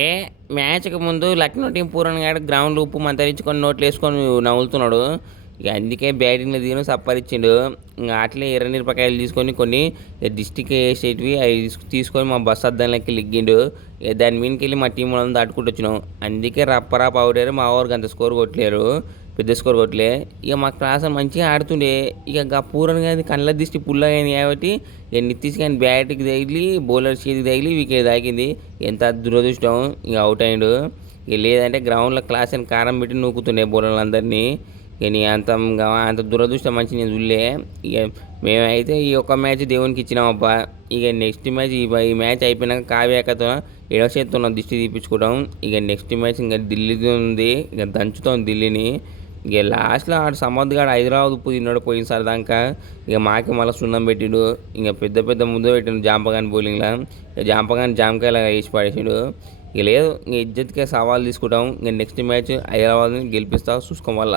ఏ మ్యాచ్కి ముందు Lucknow team Pooran గారు గ్రౌండ్ ఉప్పు మంతరించుకొని నోట్లు వేసుకొని నవ్వుతున్నాడు ఇక అందుకే బ్యాటింగ్లో దిగిన సప్పరిచ్చిండు. ఇంకా అట్లే ఎర్ర తీసుకొని కొన్ని డిస్టిక్ వేసేటివి అవి తీసుకొని మా బస్ అద్దంలోకి లిగ్గిండు. దాని మీదకి వెళ్ళి మా టీం వాళ్ళని దాటుకుంటూ వచ్చినాం. అందుకే రప్పరాప్ అవుడారు మా ఊరికి అంత స్కోర్ కొట్టలేరు. పెద్ద స్కోర్ కొట్టలే. ఇక మా క్లాస్ మంచిగా ఆడుతుండే. ఇక గా పూరన్ కానీ కళ్ళ దిష్టి పుల్ల అయింది కాబట్టి ఇక నితీష్ కానీ బ్యాట్కి తగిలి బౌలర్ చేతికి తగిలి వికెట్ తాకింది. ఎంత దురదృష్టం ఇక అవుట్ అయ్యాడు ఇక లేదంటే గ్రౌండ్లో క్లాస్ అని కారం పెట్టి నూకుతుండే బౌలర్లందరినీ ఇక అంత అంత దురదృష్టం మంచి నేను చూడలే. ఇక మేమైతే ఈ ఒక్క మ్యాచ్ దేవునికి ఇచ్చినామబ్బా. ఇక నెక్స్ట్ మ్యాచ్ ఈ మ్యాచ్ అయిపోయినాక కావ్యాకతో ఎడవ చేతితో దిష్టి తీపించుకోవడం ఇక నెక్స్ట్ మ్యాచ్ ఇంకా ఢిల్లీది ఉంది. ఇక దంచుతాం ఢిల్లీని. ఇక లాస్ట్లో ఆడు సమర్థ్ గాడు హైదరాబాద్ ఉప్పు తిన్నాడు పోయినసారి దాకా. ఇక మాకే మళ్ళీ సున్నం పెట్టిండు. ఇక పెద్ద పెద్ద ముందు పెట్టిండు జాంపగాని బౌలింగ్లో. ఇక జాంపగాని జామకాయలా వేసి పడేసిండు. ఇక లేదు ఇంక ఇజ్జత్కే సవాల్ తీసుకుంటాం. ఇంక నెక్స్ట్ మ్యాచ్ హైదరాబాద్ని గెలిపిస్తా చూసుకోం వల్ల